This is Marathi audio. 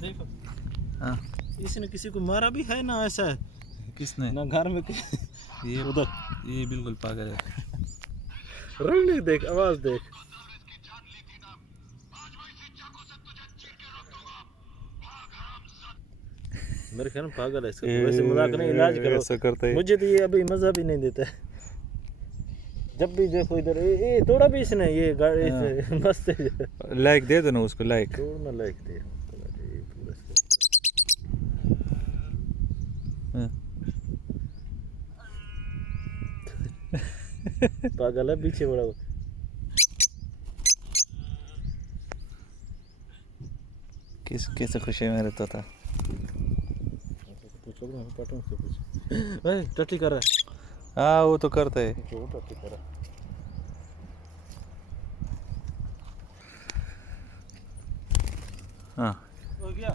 देखो हाँ इसने किसी को मारा भी है ना, ऐसा है किसने? ना घर में ये उधर ये बिल्कुल पागल है। रंग देख, आवाज देख। मेरे ख्याल में पागल है इसका, वैसे मजाक नहीं, इलाज करो। ऐसा करता है। मुझे तो ये अभी मजा भी नहीं देता है। जब भी देखो इधर ये तोड़ा भी इसने, ये गाड़ी से मस्त है। लाइक दे दो ना उसको, लाइक। छोड़ना लाइक दे पूरा हाँ। पागल है पीछे बड़ा। किस कैसे खुशी में रहता था। पूछो ना, पटन से पूछो। ए टट्टी कर रहा है। हाँ वो तो करता है। जो टट्टी कर रहा है। हाँ हो गया।